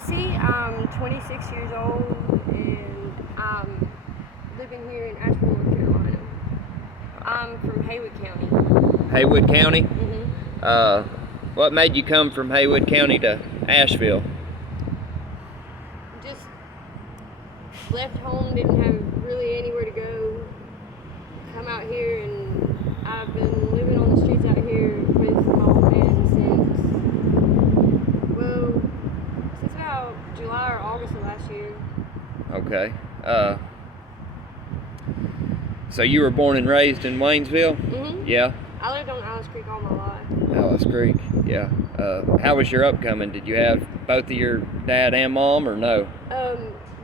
Jesse. I'm 26 years old and I'm living here in Asheville, North Carolina. I'm from Haywood County. Haywood County? Mm-hmm. What made you come from Haywood County to Asheville? Just left home, didn't have really anywhere to go. Come out here and I've been living on the streets out here with my old man since about July or August of last year. Okay. So you were born and raised in Waynesville? Mm-hmm. Yeah. I lived on Alice Creek all my life. Alice Creek, yeah. How was your upcoming? Did you have both of your dad and mom, or no?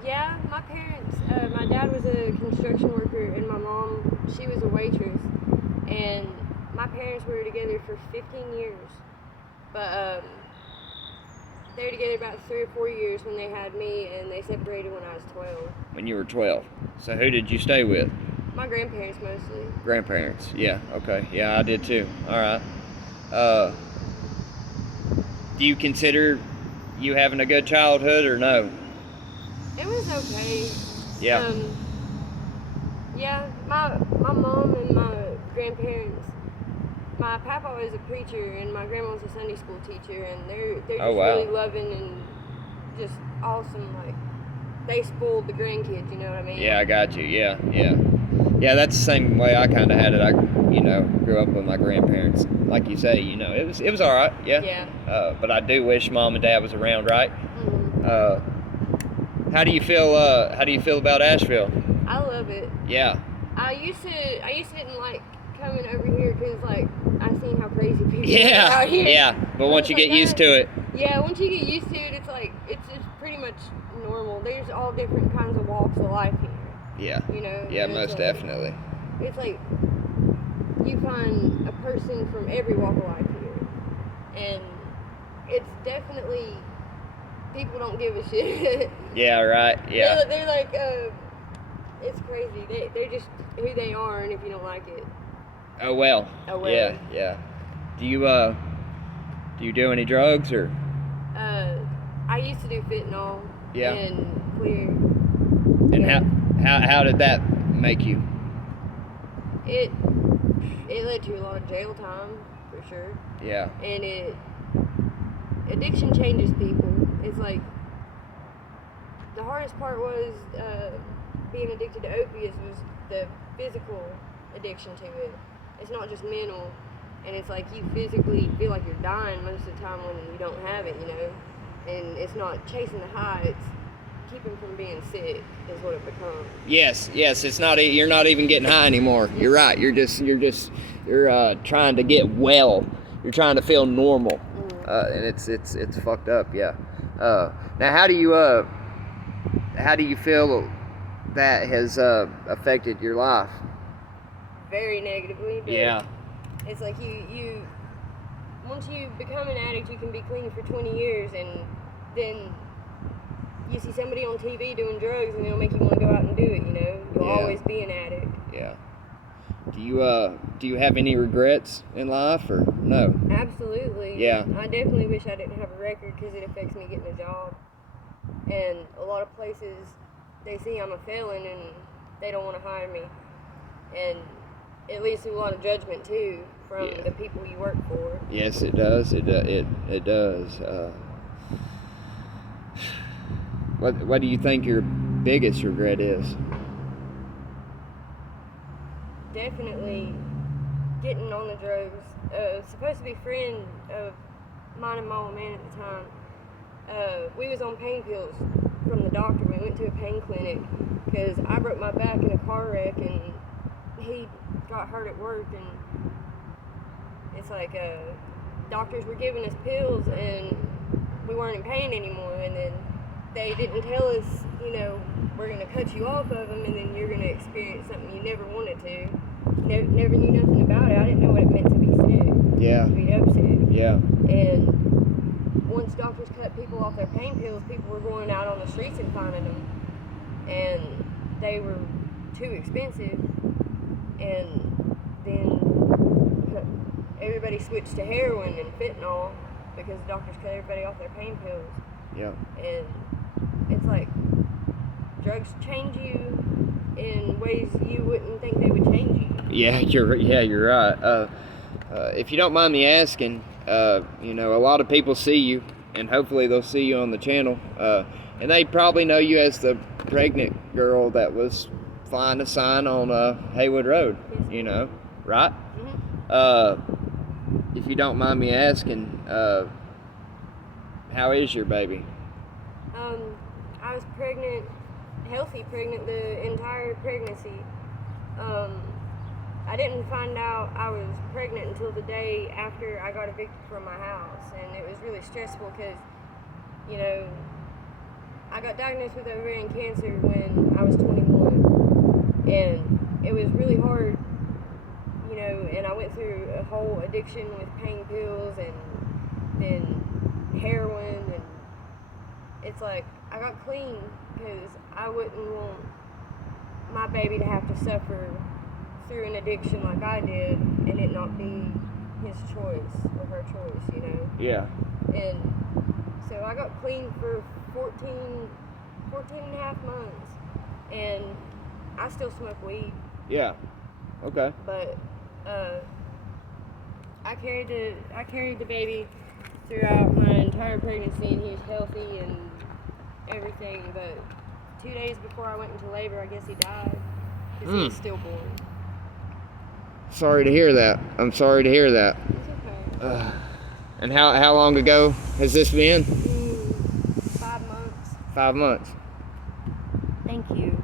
Yeah, my parents, my dad was a construction worker and my mom, she was a waitress. And my parents were together for 15 years. But they were together about 3 or 4 years when they had me, and they separated when I was 12. When you were 12. So who did you stay with? My grandparents mostly. Grandparents, yeah, okay. Yeah, I did too. All right. Do you consider you having a good childhood or no? It was okay. Yeah. Yeah, my mom and my grandparents, my papa was a preacher and my grandma was a Sunday school teacher, and they're just really loving and just awesome. Like, they spoiled the grandkids, you know what I mean? Yeah, I got you. Yeah. Yeah, that's the same way I kind of had it. I, grew up with my grandparents. Like you say, it was all right. Yeah. Yeah. But I do wish mom and dad was around, right? Mm-hmm. How do you feel about Asheville? I love it. Yeah. I used to didn't like coming over here because like I seen how crazy people Yeah. are out here. Yeah. But once you get used to it. Yeah, once you get used to it, it's like it's just pretty much normal. There's all different kinds of walks of life here. Yeah. Yeah, most definitely. It's like you find a person from every walk of life here, and it's definitely people don't give a shit. Yeah. Right. Yeah. They're like it's crazy. They're just who they are, and if you don't like it. Oh well. Yeah. Do you do any drugs or? I used to do fentanyl. Yeah. And clear. And how did that make you? It led to a lot of jail time for sure. Yeah. And addiction changes people. It's like the hardest part was being addicted to opiates was the physical addiction to it. It's not just mental, and it's like you physically feel like you're dying most of the time when you don't have it, and it's not chasing the high, it's keeping from being sick is what it becomes. Yes, it's not. You're not even getting high anymore. You're right. You're trying to get well. You're trying to feel normal, and it's fucked up. Yeah. Now, how do you feel that has affected your life? Very negatively. Yeah. It's like you once you become an addict, you can be clean for 20 years, and then you see somebody on TV doing drugs, and it'll make you want to go out and do it. You'll always be an addict. Yeah. Do you have any regrets in life or no? Absolutely. Yeah. I definitely wish I didn't have a record because it affects me getting a job. And a lot of places, they see I'm a felon and they don't want to hire me. And it leads to a lot of judgment too from the people you work for. Yes, it does. It does. What do you think your biggest regret is? Definitely getting on the drugs. Supposed to be a friend of mine and my old man at the time. We was on pain pills from the doctor. We went to a pain clinic because I broke my back in a car wreck and he got hurt at work, and it's like doctors were giving us pills and we weren't in pain anymore, and then they didn't tell us, we're going to cut you off of them and then you're going to experience something you never wanted to. Never knew nothing about it. I didn't know what it meant to be sick. Yeah. To be upset. Yeah. And once doctors cut people off their pain pills, people were going out on the streets and finding them. And they were too expensive. And then everybody switched to heroin and fentanyl because the doctors cut everybody off their pain pills. Yeah. And it's like drugs change you in ways you wouldn't think they would change you. Yeah, you're right. If you don't mind me asking, you know, a lot of people see you, and hopefully they'll see you on the channel, and they probably know you as the pregnant girl that was flying a sign on Haywood Road. You know, right? Mm-hmm. If you don't mind me asking, how is your baby? I was pregnant, healthy pregnant the entire pregnancy. I didn't find out I was pregnant until the day after I got evicted from my house, and it was really stressful because, you know, I got diagnosed with ovarian cancer when I was 21, and it was really hard, you know, and I went through a whole addiction with pain pills and then heroin, and it's like I got clean because I wouldn't want my baby to have to suffer through an addiction like I did and it not be his choice or her choice, you know? Yeah. And so I got clean for 14 and a half months, and I still smoke weed. Yeah. Okay. But I carried the baby throughout my entire pregnancy, and he was healthy and everything. But 2 days before I went into labor, I guess he died because he was stillborn. Sorry to hear that. I'm sorry to hear that. It's okay. And how long ago has this been? 5 months. 5 months. Thank you.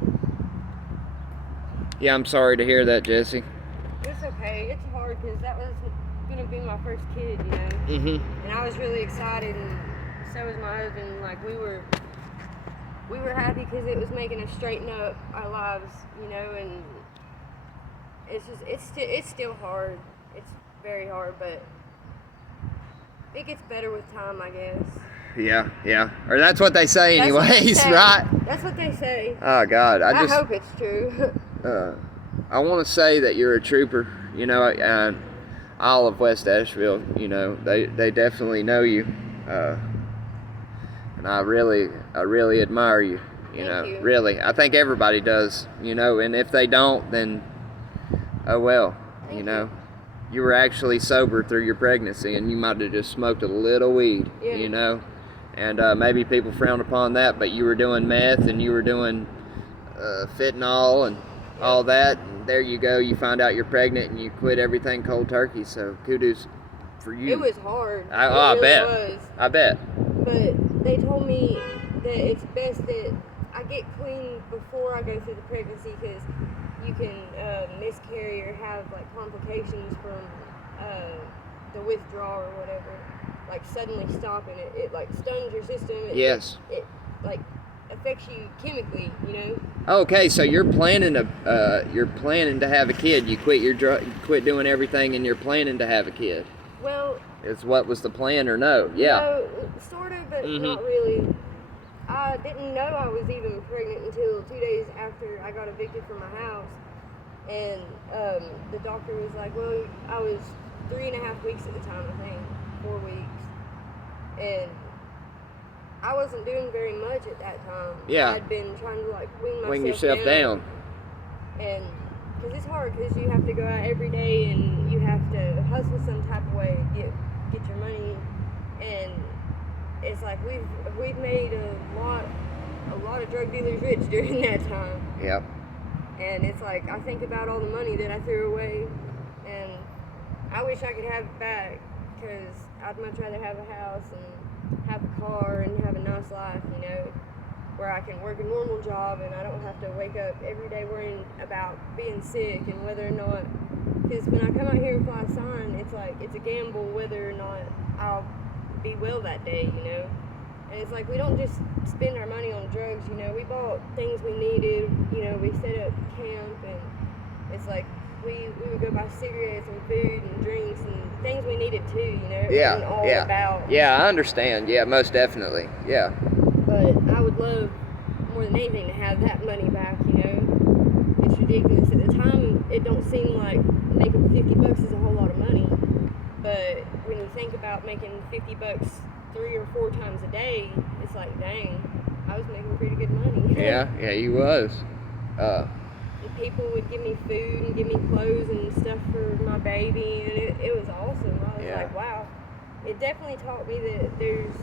Yeah, I'm sorry to hear that, Jesse. It's okay. It's hard because that was gonna be my first kid, you know. Mm-hmm. And I was really excited, and so was my husband. Like we were happy because it was making us straighten up our lives, you know. And it's still hard. It's very hard, but it gets better with time, I guess. Yeah. Or that's what they say anyways, right? That's what they say. Oh, God. I hope it's true. I want to say that you're a trooper, you know, and all of West Asheville, you know, they definitely know you. And I really admire you, you know. Thank you. Really. I think everybody does, you know, and if they don't, then, oh well, you know. You were actually sober through your pregnancy, and you might have just smoked a little weed, you know. And maybe people frown upon that, but you were doing meth and you were doing fentanyl and all that. And there you go. You find out you're pregnant and you quit everything cold turkey. So kudos for you. It was hard. I really bet. Was. I bet. But they told me that it's best that I get clean before I go through the pregnancy because you can miscarry or have like complications from the withdrawal or whatever. Like suddenly stopping it like stuns your system. It like affects you chemically, you know. Okay, so you're planning to have a kid. You quit doing everything, and you're planning to have a kid. Well, it's what was the plan or no? Yeah. No, sort of, but not really. I didn't know I was even pregnant until 2 days after I got evicted from my house, and the doctor was like, "Well, I was 3.5 weeks at the time, I think, 4 weeks." And I wasn't doing very much at that time. Yeah. I'd been trying to like wean yourself down. And because it's hard because you have to go out every day and you have to hustle some type of way to get your money. And it's like we've made a lot of drug dealers rich during that time. Yep. And it's like I think about all the money that I threw away, and I wish I could have it back. Because I'd much rather have a house and have a car and have a nice life, you know, where I can work a normal job and I don't have to wake up every day worrying about being sick and whether or not, because when I come out here and fly a sign, it's like, it's a gamble whether or not I'll be well that day, you know. And it's like, we don't just spend our money on drugs, you know, we bought things we needed, you know, we set up camp, and it's like, we would go buy cigarettes and food and drinks and things we needed too, you know. Yeah, I understand. Yeah, most definitely. Yeah. But I would love more than anything to have that money back, you know. It's ridiculous. At the time, it don't seem like making $50 is a whole lot of money. But when you think about making $50 3 or 4 times a day, it's like, dang, I was making pretty good money. Yeah, he was. And people would give me food and give me clothes and stuff for my baby, and it was awesome. I was like, wow. It definitely taught me that there's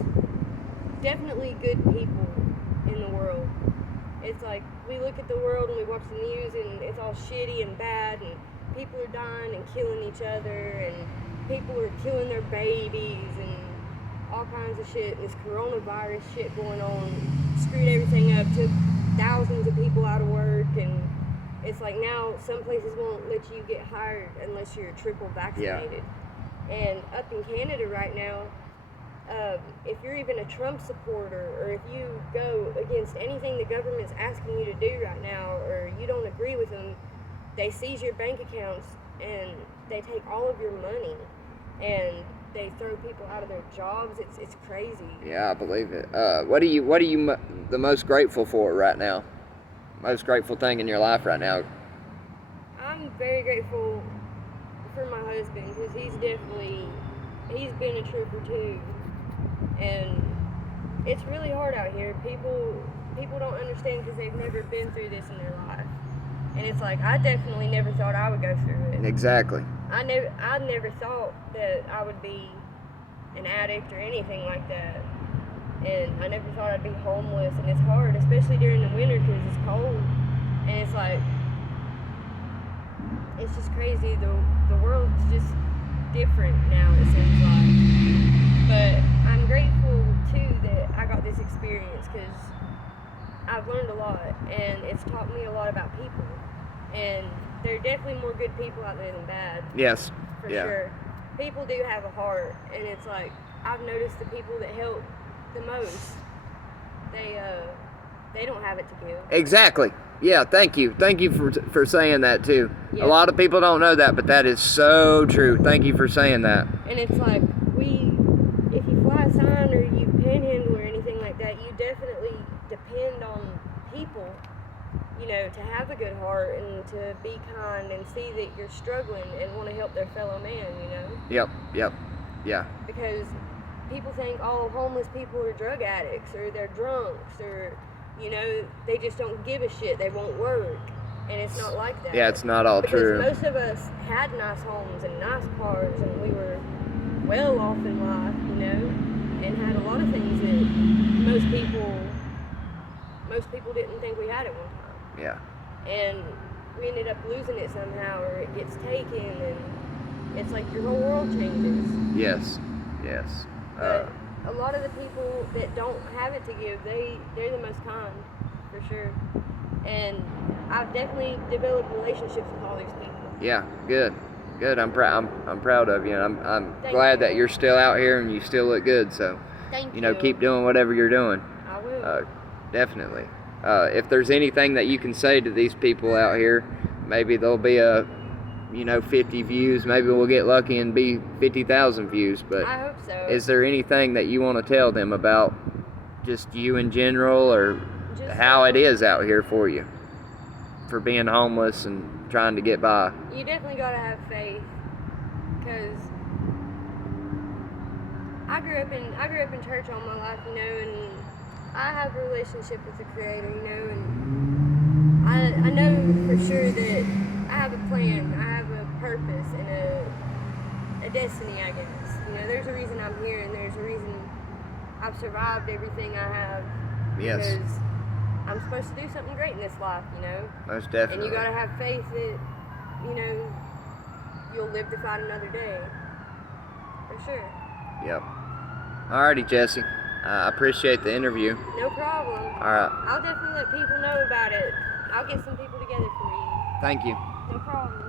definitely good people in the world. It's like, we look at the world and we watch the news and it's all shitty and bad, and people are dying and killing each other, and people are killing their babies and all kinds of shit. This coronavirus shit going on screwed everything up, took thousands of people out of work, and it's like now some places won't let you get hired unless you're triple vaccinated. And up in Canada right now, if you're even a Trump supporter, or if you go against anything the government's asking you to do right now, or you don't agree with them, they seize your bank accounts and they take all of your money, and they throw people out of their jobs. It's crazy. Yeah, I believe it. What are you the most grateful for right now? Most grateful thing in your life right now? I'm very grateful for my husband, because he's been a trooper too. And it's really hard out here. People don't understand because they've never been through this in their life. And it's like, I definitely never thought I would go through it. Exactly. I never thought that I would be an addict or anything like that. And I never thought I'd be homeless. And it's hard, especially during the winter, because it's cold. And it's like, it's just crazy. The world's just different now, it seems like. But I'm grateful too that I got this experience, because I've learned a lot, and it's taught me a lot about people. And there are definitely more good people out there than bad. Yes. For sure. People do have a heart, and it's like, I've noticed the people that help the most, they don't have it to give. Exactly. Yeah, thank you. Thank you for saying that too. Yeah. A lot of people don't know that, but that is so true. Thank you for saying that. And it's like, if you fly a sign or you panhandle or anything like that, you definitely depend on people, to have a good heart and to be kind and see that you're struggling and want to help their fellow man, Yep, yeah. Because people think all homeless people are drug addicts, or they're drunks, or, they just don't give a shit, they won't work. And it's not like that. Yeah, it's not all because true. Most of us had nice homes and nice cars, and we were well off in life, and had a lot of things that most people didn't think we had at one time. Yeah. And we ended up losing it somehow, or it gets taken, and it's like your whole world changes. Yes. But a lot of the people that don't have it to give, they're the most kind, for sure. And I've definitely developed relationships with all these people. Yeah, good. I'm proud of you, and I'm Thank glad you. that you're still out here and you still look good. So, Thank you. Keep doing whatever you're doing. I will. Definitely. If there's anything that you can say to these people out here, maybe there'll be 50 views. Maybe we'll get lucky and be 50,000 views. But I hope so. Is there anything that you want to tell them about just you in general, or Just how it is out here for you, for being homeless and trying to get by? You definitely gotta have faith, because I grew up in church all my life, and I have a relationship with the Creator, and I know for sure that I have a plan, I have a purpose, and a destiny, I guess. There's a reason I'm here, and there's a reason I've survived everything I have. Yes. Because I'm supposed to do something great in this life, Most definitely. And you gotta have faith that, you'll live to fight another day. For sure. Yep. Alrighty, Jesse. I appreciate the interview. No problem. Alright. I'll definitely let people know about it. I'll get some people together for you. Thank you. No problem.